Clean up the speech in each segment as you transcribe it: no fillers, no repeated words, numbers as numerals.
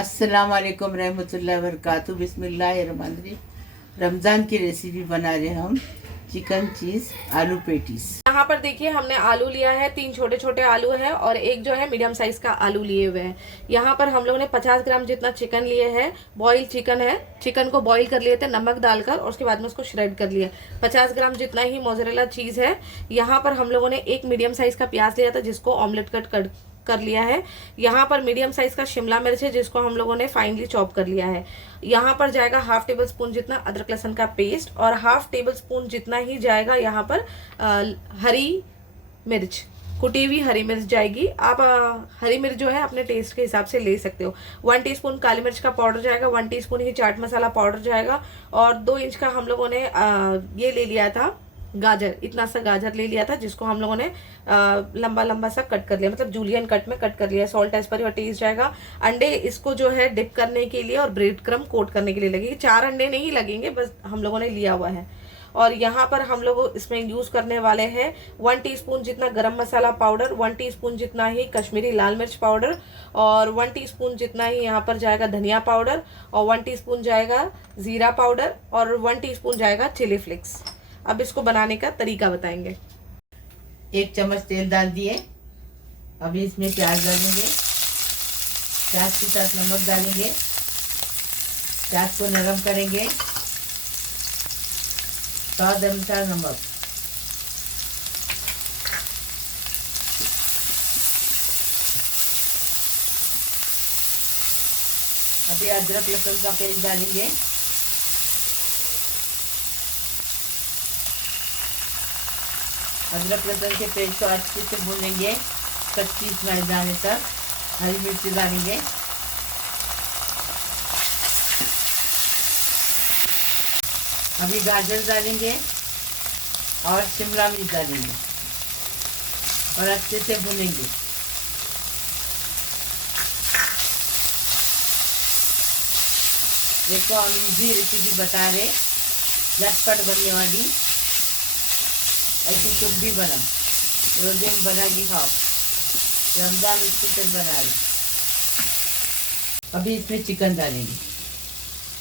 अस्सलाम वालेकुम रहमतुल्लाहि व बरकातहू। बिस्मिल्लाहिर्रहमानिर्रहीम। रमज़ान की रेसिपी बना रहे हम चिकन चीज़ आलू पेटीज। यहाँ पर देखिए हमने आलू लिया है, 3 छोटे छोटे आलू हैं और एक जो है मीडियम साइज का आलू लिए हुए हैं। यहाँ पर हम लोगों ने 50 ग्राम जितना चिकन लिए है, बॉईल चिकन है। चिकन को बॉईल कर लिए थे नमक डालकर और उसके बाद में उसको श्रेड कर लिया। 50 ग्राम जितना ही मोज़रेला चीज़ है। यहाँ पर हम लोगों ने एक मीडियम साइज का प्याज लिया था जिसको ऑमलेट कट कर लिया है। यहाँ पर मीडियम साइज का शिमला मिर्च है जिसको हम लोगों ने फाइनली चॉप कर लिया है। यहाँ पर जाएगा हाफ टेबल स्पून जितना अदरक लहसुन का पेस्ट और हाफ टेबल स्पून जितना ही जाएगा यहाँ पर हरी मिर्च, कुटी हुई हरी मिर्च जाएगी। आप हरी मिर्च जो है अपने टेस्ट के हिसाब से ले सकते हो। 1 टीस्पून काली मिर्च का पाउडर जाएगा, 1 टीस्पून ही चाट मसाला पाउडर जाएगा और 2 इंच का हम लोगों ने ये ले लिया था गाजर, इतना सा गाजर ले लिया था जिसको हम लोगों ने लंबा लंबा सा कट कर लिया, मतलब जूलियन कट में कट कर लिया। Salt as per your taste जाएगा। अंडे इसको जो है डिप करने के लिए और ब्रेड क्रम कोट करने के लिए लगेंगे। 4 अंडे नहीं लगेंगे, बस हम लोगों ने लिया हुआ है। और यहाँ पर हम लोग इसमें यूज करने वाले हैं 1 टीस्पून जितना गरम मसाला पाउडर, 1 टीस्पून जितना ही कश्मीरी लाल मिर्च पाउडर और 1 टीस्पून जितना ही यहाँ पर जाएगा धनिया पाउडर और 1 टीस्पून जाएगा जीरा पाउडर और 1 टीस्पून जाएगा चिली फ्लेक्स। अब इसको बनाने का तरीका बताएंगे। 1 चम्मच तेल डाल दिए। अभी इसमें प्याज डालेंगे, प्याज के साथ नमक डालेंगे, प्याज को नरम करेंगे। स्वाद अनुसार नमक, अभी अदरक लहसुन का पेस्ट डालेंगे। अदरक लहसुन के पेस्ट को अच्छे से भूनेंगे कच्ची स्मेल जाने तक। हरी मिर्ची डालेंगे, अभी गाजर डालेंगे और शिमला मिर्च डालेंगे और अच्छे से भूनेंगे। देखो हम इजी रेसिपी बता रहे, झटपट बनने वाली। ऐसी तुम भी बना, रोजे में बना के खाओ। रमजान स्पेशल बना रहे। अभी इसमें चिकन डालेंगे,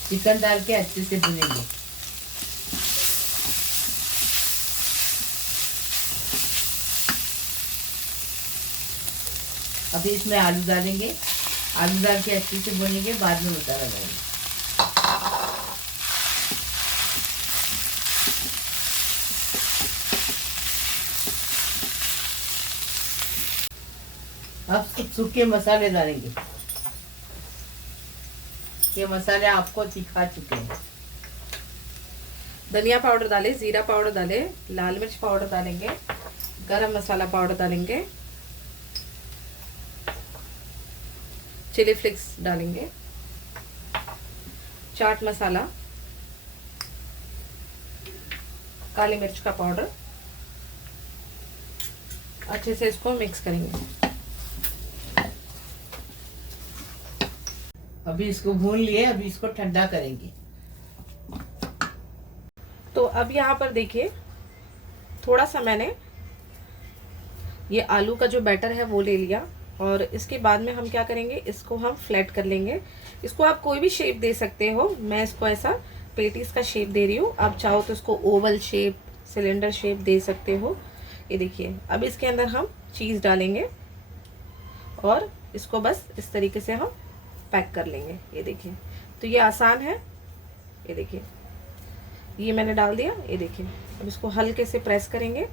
चिकन डाल के अच्छे से भुनेंगे। अभी इसमें आलू डालेंगे, आलू डाल के अच्छे से भुनेंगे, बाद में मसाला डालेंगे। अब सूखे मसाले डालेंगे। ये मसाले आपको सिखा चुके हैं। धनिया पाउडर डालें, जीरा पाउडर डालें, लाल मिर्च पाउडर डालेंगे, गरम मसाला पाउडर डालेंगे, चिली फ्लेक्स डालेंगे, चाट मसाला, काली मिर्च का पाउडर। अच्छे से इसको मिक्स करेंगे। अभी इसको भून लिए, अभी इसको ठंडा करेंगे। तो अब यहाँ पर देखिए थोड़ा सा मैंने ये आलू का जो बैटर है वो ले लिया और इसके बाद में हम क्या करेंगे, इसको हम फ्लैट कर लेंगे। इसको आप कोई भी शेप दे सकते हो, मैं इसको ऐसा पेटीज का शेप दे रही हूँ। आप चाहो तो इसको ओवल शेप, सिलेंडर शेप दे सकते हो। ये देखिए अब इसके अंदर हम चीज़ डालेंगे और इसको बस इस तरीके से हम पैक कर लेंगे। ये देखिए, तो ये आसान है। ये देखिए ये मैंने डाल दिया। ये देखिए अब इसको हल्के से प्रेस करेंगे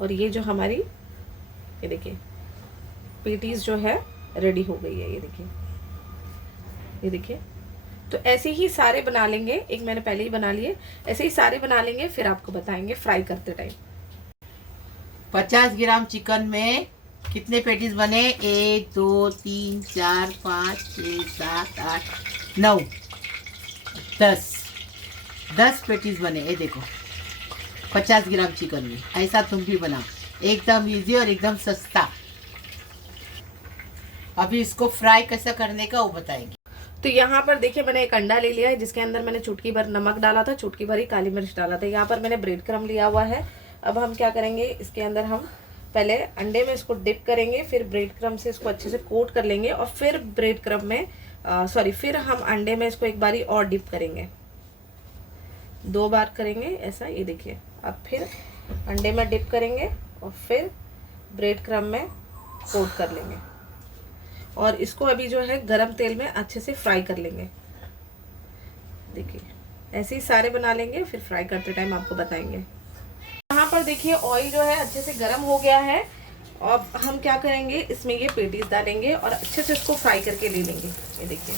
और ये जो हमारी, ये देखिए पेटीज जो है रेडी हो गई है। ये देखिए, ये देखिए। तो ऐसे ही सारे बना लेंगे। एक मैंने पहले ही बना लिए, ऐसे ही सारे बना लेंगे, फिर आपको बताएंगे फ्राई करते टाइम। 50 ग्राम चिकन में कितने पेटीज बने? 1 2 3 4 5 6 7 8 9 10 पेटीज बने। ये देखो 50 ग्राम चिकन में। ऐसा तुम भी बनाओ, एकदम इजी और एकदम सस्ता। अभी इसको फ्राई कैसा करने का वो बताएंगे। तो यहाँ पर देखिए मैंने एक अंडा ले लिया है जिसके अंदर मैंने चुटकी भर नमक डाला था, चुटकी भर ही काली मिर्च डाला था। यहाँ पर मैंने ब्रेड क्रम लिया हुआ है। अब हम क्या करेंगे, इसके अंदर हम पहले अंडे में इसको डिप करेंगे, फिर ब्रेड क्रम से इसको अच्छे से कोट कर लेंगे और फिर ब्रेड क्रम में फिर हम अंडे में इसको एक बारी और डिप करेंगे, 2 बार करेंगे ऐसा। ये देखिए, अब फिर अंडे में डिप करेंगे और फिर ब्रेड क्रम्ब में कोट कर लेंगे और इसको अभी जो है गरम तेल में अच्छे से फ्राई कर लेंगे। देखिए ऐसे ही सारे बना लेंगे, फिर फ्राई करते टाइम आपको बताएंगे। यहाँ पर देखिए ऑयल जो है अच्छे से गरम हो गया है। अब हम क्या करेंगे, इसमें ये पेटीज डालेंगे और अच्छे से इसको फ्राई करके ले लेंगे। ये देखिए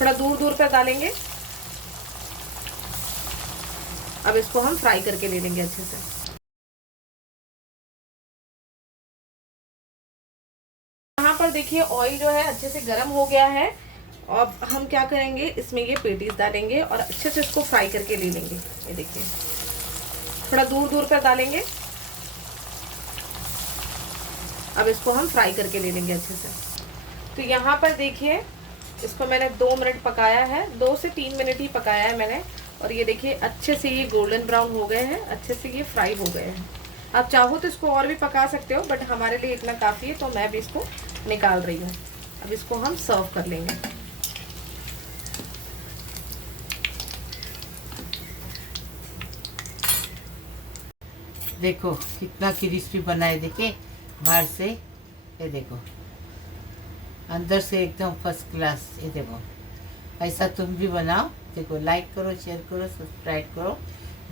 थोड़ा दूर दूर पर डालेंगे। अब इसको हम फ्राई करके ले लेंगे अच्छे से। यहाँ पर देखिए ऑयल जो है अच्छे से गरम हो गया है। अब हम क्या करेंगे, इसमें ये पेटीज डालेंगे और अच्छे से इसको फ्राई करके ले लेंगे। ये देखिए थोड़ा दूर दूर पर डालेंगे। अब इसको हम फ्राई करके ले लेंगे अच्छे से। तो यहाँ पर देखिए इसको मैंने 2 मिनट पकाया है, 2 से 3 मिनट ही पकाया है मैंने। और ये देखिए अच्छे से ये गोल्डन ब्राउन हो गए हैं, अच्छे से ये फ्राई हो गए हैं। आप चाहो तो इसको और भी पका सकते हो, बट हमारे लिए इतना काफ़ी है, तो मैं भी इसको निकाल रही हूँ। अब इसको हम सर्व कर लेंगे। देखो कितना क्रिस्पी बना है, देखिए बाहर से, ये देखो अंदर से एकदम फर्स्ट क्लास। ये देखो ऐसा तुम भी बनाओ। देखो लाइक करो, शेयर करो, सब्सक्राइब करो,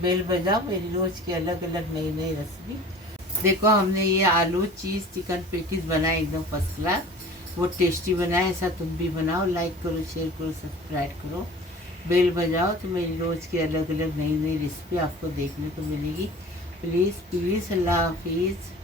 बेल बजाओ मेरी रोज़ की अलग अलग नई नई रेसिपी। देखो हमने ये आलू चीज़ चिकन पेटीज बनाए एकदम फर्स्ट क्लास, वो टेस्टी बनाए। ऐसा तुम भी बनाओ, लाइक करो, शेयर करो, सब्सक्राइब करो, बेल बजाओ, तो मेरी रोज़ की अलग अलग नई नई रेसिपी आपको देखने को मिलेगी। प्लीज़ प्लीज़, अल्लाह हाफिज़।